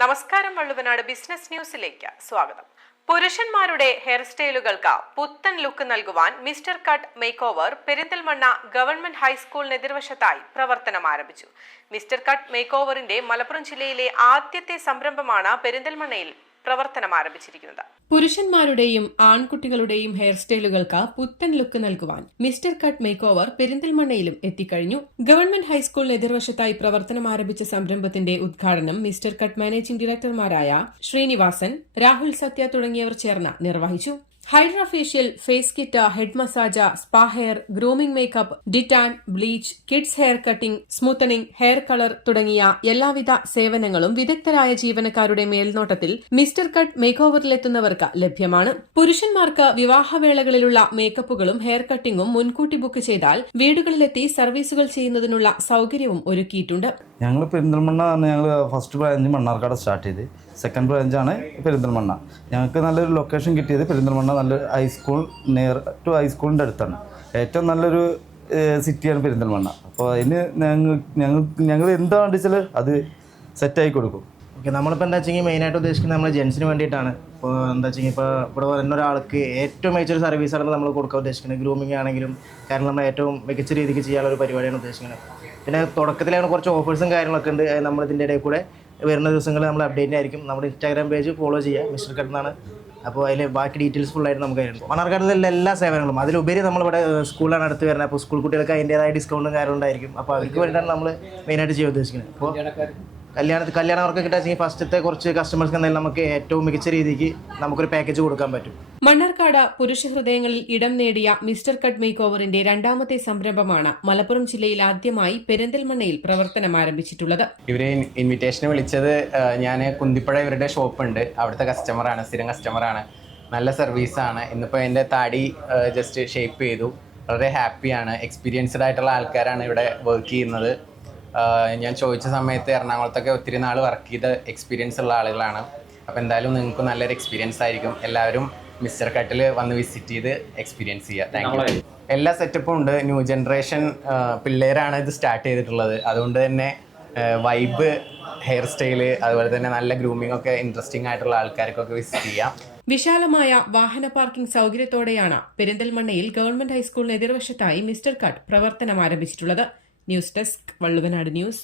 നമസ്കാരം, വള്ളുവനാട് ബിസിനസ് ന്യൂസിലേക്ക് സ്വാഗതം. പുരുഷന്മാരുടെ ഹെയർ സ്റ്റൈലുകൾക്ക് പുത്തൻ ലുക്ക് നൽകുവാൻ mister cut makeover Perinthalmanna government ഹൈസ്കൂളിന് എതിർവശത്തായി പ്രവർത്തനം ആരംഭിച്ചു. മിസ്റ്റർ കട്ട് മേക്ക് ഓവറിന്റെ മലപ്പുറം ജില്ലയിലെ ആദ്യത്തെ സംരംഭമാണ് പെരിന്തൽമണ്ണയിൽ പ്രവർത്തനം ആരംഭിച്ചിരിക്കുന്നത്. പുരുഷന്മാരുടെയും ആൺകുട്ടികളുടെയും ഹെയർ സ്റ്റൈലുകൾക്ക് പുത്തൻ ലുക്ക് നൽകുവാൻ മിസ്റ്റർ കട്ട് മേക്ക് ഓവർ പെരിന്തൽമണ്ണയിലും എത്തിക്കഴിഞ്ഞു. ഗവൺമെന്റ് ഹൈസ്കൂളിന് എതിർവശത്തായി പ്രവർത്തനം ആരംഭിച്ച സംരംഭത്തിന്റെ ഉദ്ഘാടനം മിസ്റ്റർ കട്ട് മാനേജിംഗ് ഡയറക്ടർമാരായ ശ്രീനിവാസൻ, രാഹുൽ സത്യ തുടങ്ങിയവർ ചേർന്ന് നിർവഹിച്ചു. Hydra facial, face kit, head massage, spa hair, grooming makeup, detan, bleach, kids hair cutting, smoothening, hair colour തുടങ്ങിയ എല്ലാവിധ സേവനങ്ങളും വിദഗ്ധരായ ജീവനക്കാരുടെ മേൽനോട്ടത്തിൽ മിസ്റ്റർ കട്ട് മേക്ക് ഓവറിലെത്തുന്നവർക്ക് ലഭ്യമാണ്. പുരുഷന്മാർക്ക് വിവാഹവേളകളിലുള്ള മേക്കപ്പുകളും ഹെയർ കട്ടിംഗും മുൻകൂട്ടി ബുക്ക് ചെയ്താൽ വീടുകളിലെത്തി സർവീസുകൾ ചെയ്യുന്നതിനുള്ള സൌകര്യവും ഒരുക്കിയിട്ടുണ്ട്. ഞങ്ങൾ Perinthalmanna first branch Mannarkkad start ചെയ്ത്, സെക്കൻഡ് ബ്രാഞ്ചാണ് പെരിന്തൽമണ്ണ. ഞങ്ങൾക്ക് നല്ലൊരു ലൊക്കേഷൻ കിട്ടിയത് പെരിന്തൽമണ്ണ, നല്ല ഹൈസ്കൂൾ, നിയർ ടു ഹൈസ്കൂളിൻ്റെ അടുത്താണ്. ഏറ്റവും നല്ലൊരു സിറ്റിയാണ് പെരിന്തൽമണ്ണ. അപ്പോൾ അതിന് ഞങ്ങൾ എന്താണെന്ന് വെച്ചാൽ അത് സെറ്റായി കൊടുക്കും. ഓക്കെ, നമ്മളിപ്പോൾ എന്താ വെച്ചെങ്കിൽ മെയിനായിട്ട് ഉദ്ദേശിക്കുന്നത് നമ്മൾ ജെൻസിന് വേണ്ടിയിട്ടാണ്. ഇപ്പോൾ എന്താ വെച്ചെങ്കിൽ ഇപ്പോൾ ഇവിടെ വരുന്ന ഒരാൾക്ക് ഏറ്റവും മികച്ചൊരു സർവീസാണ് നമ്മൾ കൊടുക്കാൻ ഉദ്ദേശിക്കുന്നത്. ഗ്രൂമിംഗ് ആണെങ്കിലും കാരണം നമ്മൾ ഏറ്റവും മികച്ച രീതിക്ക് ചെയ്യാനുള്ള ഒരു പരിപാടിയാണ് ഉദ്ദേശിക്കുന്നത്. പിന്നെ തുടക്കത്തിലാണ് കുറച്ച് ഓഫേഴ്സും കാര്യങ്ങളൊക്കെ ഉണ്ട്. നമ്മൾ ഇതിൻ്റെ ഇടയിൽ കൂടെ വരുന്ന ദിവസങ്ങളിൽ നമ്മൾ അപ്ഡേറ്റ് ആയിരിക്കും. നമ്മുടെ ഇൻസ്റ്റാഗ്രാം പേജ് ഫോളോ ചെയ്യുക, മിസ്റ്റർ കട്ട് എന്നാണ്. അപ്പോൾ അതിൽ ബാക്കി ഡീറ്റെയിൽസ് ഫുള്ളായിട്ട് നമുക്ക് തരുന്നുണ്ട്. മണ്ണാർക്കാടിലുള്ള എല്ലാ സേവനങ്ങളും, അതിലുപരി നമ്മളിവിടെ സ്കൂളാണ് അടുത്ത് വരുന്നത്. അപ്പോൾ സ്കൂൾ കുട്ടികൾക്ക് അതിൻ്റേതായ ഡിസ്കൗണ്ടും കാര്യങ്ങളുണ്ടായിരിക്കും. അപ്പോൾ അവർക്ക് വേണ്ടിയിട്ടാണ് നമ്മൾ മെയിനായിട്ട് ചെയ്യാൻ ഉദ്ദേശിക്കുന്നത്. അപ്പോൾ കല്യാണവർക്ക് കിട്ടാൻ ഫസ്റ്റത്തെ കുറച്ച് കസ്റ്റമേഴ്സ് എന്തായാലും നമുക്ക് ഏറ്റവും മികച്ച രീതിക്ക് നമുക്കൊരു പാക്കേജ് കൊടുക്കാൻ പറ്റും. മണ്ണാർക്കാട് പുരുഷ ഹൃദയങ്ങളിൽ ഇടം നേടിയ മിസ്റ്റർ കട്ട് മേക്ക് ഓവറിന്റെ രണ്ടാമത്തെ സംരംഭമാണ് മലപ്പുറം ജില്ലയിൽ ആദ്യമായി പെരിന്തൽമണ്ണയിൽ പ്രവർത്തനം ആരംഭിച്ചിട്ടുള്ളത്. ഇവരെ ഇൻവിറ്റേഷന് വിളിച്ചത് ഞാൻ കുന്തിപ്പുഴ ഇവരുടെ ഷോപ്പുണ്ട്, അവിടുത്തെ കസ്റ്റമറാണ്, സ്ഥിരം കസ്റ്റമറാണ്. നല്ല സർവീസാണ്. ഇന്നിപ്പോൾ എൻ്റെ താടി ജസ്റ്റ് ഷേപ്പ് ചെയ്തു. വളരെ ഹാപ്പിയാണ്. എക്സ്പീരിയൻസ്ഡ് ആയിട്ടുള്ള ആൾക്കാരാണ് ഇവിടെ വർക്ക് ചെയ്യുന്നത്. ഞാൻ ചോദിച്ച സമയത്ത് എറണാകുളത്തൊക്കെ ഒത്തിരി നാൾ വർക്ക് ചെയ്ത എക്സ്പീരിയൻസ് ഉള്ള ആളുകളാണ്. അപ്പോൾ എന്തായാലും നിങ്ങൾക്ക് നല്ലൊരു എക്സ്പീരിയൻസ് ആയിരിക്കും. എല്ലാവരും മിസ്റ്റർ കട്ടിൽ വന്ന് വിസിറ്റ് ചെയ്ത് എക്സ്പീരിയൻസ് ചെയ്യുക. Thank you. എല്ലാ സെറ്റപ്പും ഉണ്ട്. ന്യൂ ജനറേഷൻ പിള്ളേരാണ് ഇത് സ്റ്റാർട്ട് ചെയ്തിട്ടുള്ളത്. അതുകൊണ്ട് തന്നെ വൈബ്, ഹെയർ സ്റ്റൈല്, അതുപോലെ തന്നെ നല്ല ഗ്രൂമിംഗ് ഒക്കെ ഇൻട്രസ്റ്റിംഗ് ആയിട്ടുള്ള ആൾക്കാർക്കൊക്കെ വിസിറ്റ് ചെയ്യാം. വിശാലമായ വാഹന പാർക്കിംഗ് സൌകര്യത്തോടെയാണ് പെരിന്തൽമണ്ണയിൽ ഗവൺമെന്റ് ഹൈസ്കൂളിന് എതിർവശത്തായി മിസ്റ്റർ കട്ട് പ്രവർത്തനം ആരംഭിച്ചിട്ടുള്ളത്. News desk, Valluvanad news.